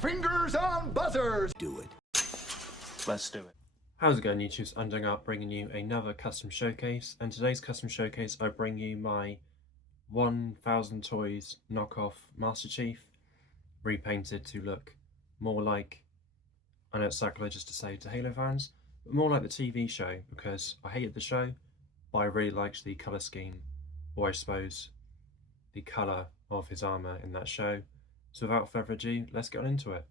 Fingers on buzzers! Do it. Let's do it. How's it going, YouTube? It's Undying bringing you another custom showcase, and today's custom showcase I bring you my 1000 Toys knockoff Master Chief, repainted to look more like, I know it's sacrilegious to say to Halo fans, but more like the TV show, because I hated the show, but I really liked the colour scheme, or I suppose the colour of his armour in that show. So without further ado, let's get on into it.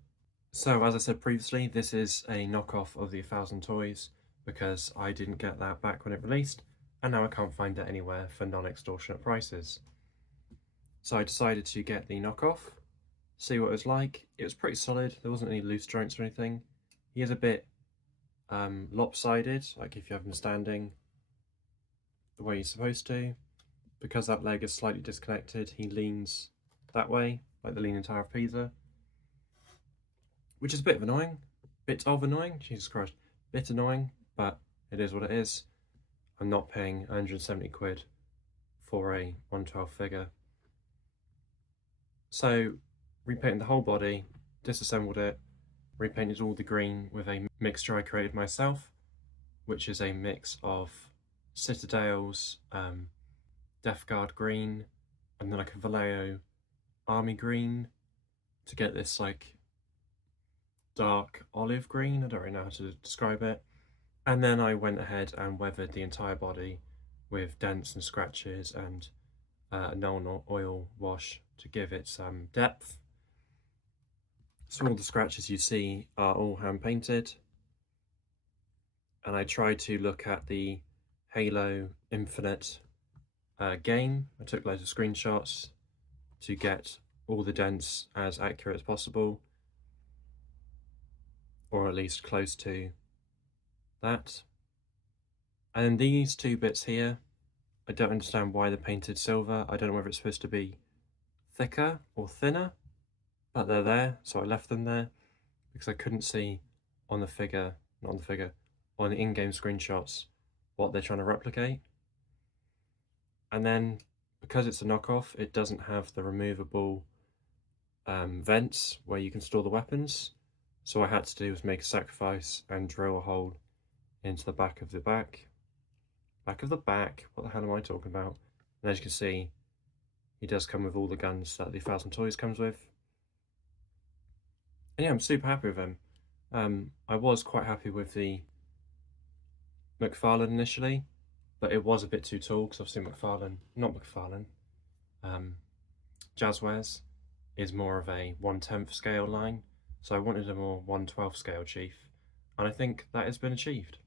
So as I said previously, this is a knockoff of the 1000 Toys because I didn't get that back when it released, and now I can't find it anywhere for non-extortionate prices. So I decided to get the knockoff, see what it was like. It was pretty solid, there wasn't any loose joints or anything. He is a bit lopsided, like if you have him standing the way he's supposed to. Because that leg is slightly disconnected, he leans that way, like the Leaning Tower of Pisa. Which is a bit annoying, Jesus Christ, bit annoying, but it is what it is. I'm not paying 170 quid for a 112 figure. So, repainted the whole body, disassembled it, repainted all the green with a mixture I created myself, which is a mix of Citadel's Death Guard green, and then like a Vallejo army green, to get this like dark olive green, I don't really know how to describe it. And then I went ahead and weathered the entire body with dents and scratches and a Nuln oil wash to give it some depth. So all the scratches you see are all hand painted. And I tried to look at the Halo Infinite game. I took loads of screenshots to get all the dents as accurate as possible, or at least close to that. And these two bits here, I don't understand why they're painted silver. I don't know whether it's supposed to be thicker or thinner, but they're there, so I left them there because I couldn't see on the figure, not on the figure, on the in-game screenshots what they're trying to replicate. And then because it's a knockoff, it doesn't have the removable vents where you can store the weapons. So what I had to do was make a sacrifice and drill a hole into the back of the back. Back of the back? What the hell am I talking about? And as you can see, he does come with all the guns that the 1000 Toys comes with. And yeah, I'm super happy with him. I was quite happy with the McFarlane initially, but it was a bit too tall because obviously Jazzwares is more of a 1/10 scale line. So I wanted a more 1/12 scale chief, and I think that has been achieved.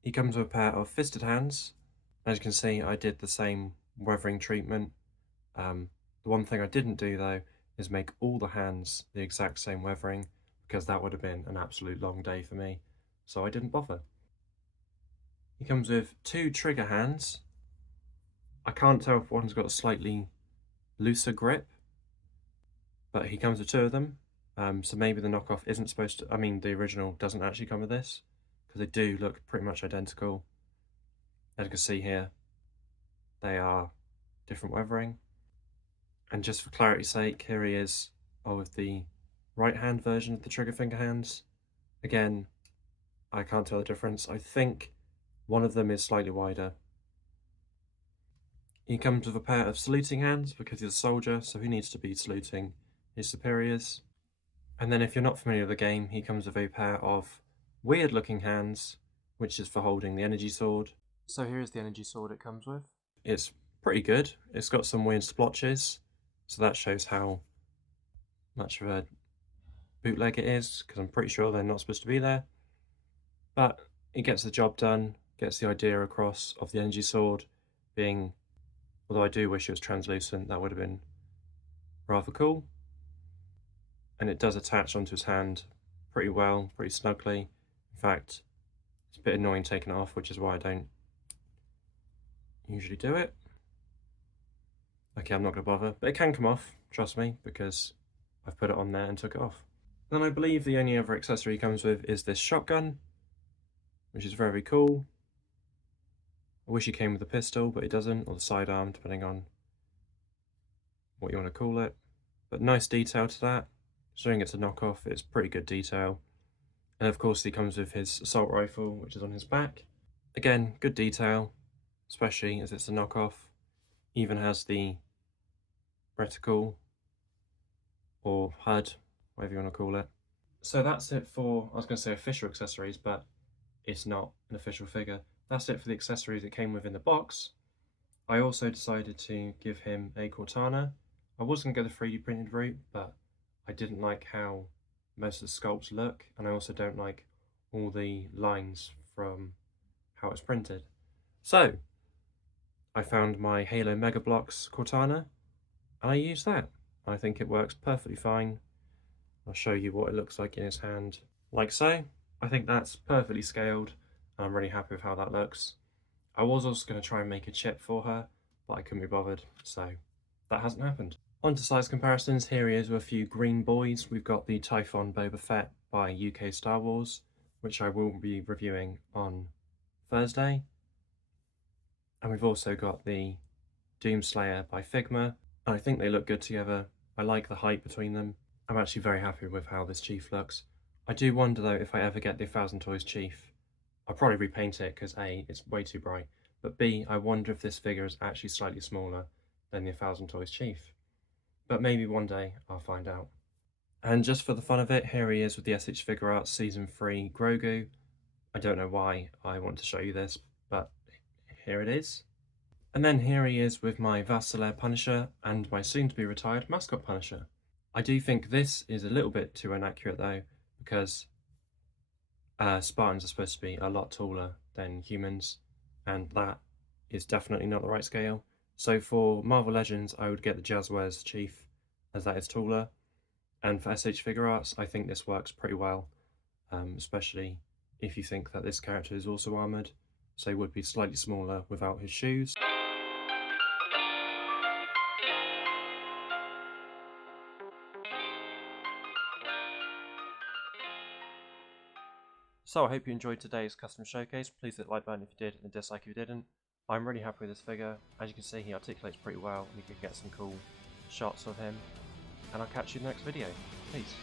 He comes with a pair of fisted hands. As you can see, I did the same weathering treatment. The one thing I didn't do though is make all the hands the exact same weathering, because that would have been an absolute long day for me, so I didn't bother. He comes with two trigger hands. I can't tell if one's got a slightly looser grip, but he comes with two of them. So maybe the knockoff isn't supposed to, the original doesn't actually come with this, because they do look pretty much identical. As you can see here, they are different weathering. And just for clarity's sake, here he is with the right hand version of the trigger finger hands. Again, I can't tell the difference. I think one of them is slightly wider. He comes with a pair of saluting hands because he's a soldier, so he needs to be saluting his superiors. And then if you're not familiar with the game, he comes with a pair of weird looking hands, which is for holding the energy sword. So here is the energy sword it comes with. It's pretty good. It's got some weird splotches, so that shows how much of a bootleg it is, because I'm pretty sure they're not supposed to be there. But it gets the job done, gets the idea across of the energy sword being, although I do wish it was translucent, that would have been rather cool. And it does attach onto his hand pretty well, pretty snugly. In fact, it's a bit annoying taking it off, which is why I don't usually do it. Okay, I'm not going to bother, but it can come off, trust me, because I've put it on there and took it off. Then I believe the only other accessory he comes with is this shotgun, which is very cool. I wish he came with a pistol, but it doesn't, or the sidearm, depending on what you want to call it. But nice detail to that. Showing it's a knockoff, it's pretty good detail. And of course he comes with his assault rifle, which is on his back. Again, good detail, especially as it's a knockoff. Even has the reticle or HUD, whatever you want to call it. So that's it for, I was going to say official accessories, but it's not an official figure. That's it for the accessories it came with in the box. I also decided to give him a Cortana. I was going to go the 3D printed route, but I didn't like how most of the sculpts look, and I also don't like all the lines from how it's printed. So, I found my Halo Mega Bloks Cortana, and I used that. I think it works perfectly fine. I'll show you what it looks like in his hand, like so. I think that's perfectly scaled, and I'm really happy with how that looks. I was also going to try and make a chip for her, but I couldn't be bothered, so that hasn't happened. On to size comparisons, here he is with a few green boys. We've got the Typhon Boba Fett by UK Star Wars, which I will be reviewing on Thursday. And we've also got the Doomslayer by Figma, and I think they look good together. I like the height between them. I'm actually very happy with how this Chief looks. I do wonder though if I ever get the 1000 Toys Chief, I'll probably repaint it because A, it's way too bright, but B, I wonder if this figure is actually slightly smaller than the 1000 Toys Chief. But maybe one day I'll find out. And just for the fun of it, here he is with the SH Figure Arts Season 3 Grogu. I don't know why I want to show you this, but here it is. And then here he is with my Vassalaire Punisher and my soon-to-be retired Mascot Punisher. I do think this is a little bit too inaccurate though, because Spartans are supposed to be a lot taller than humans, and that is definitely not the right scale. So for Marvel Legends, I would get the Jazzwares Chief, as that is taller. And for SH Figure Arts, I think this works pretty well, especially if you think that this character is also armoured, so he would be slightly smaller without his shoes. So I hope you enjoyed today's custom showcase. Please hit the like button if you did and a dislike if you didn't. I'm really happy with this figure. As you can see, he articulates pretty well and you can get some cool shots of him. And I'll catch you in the next video. Peace.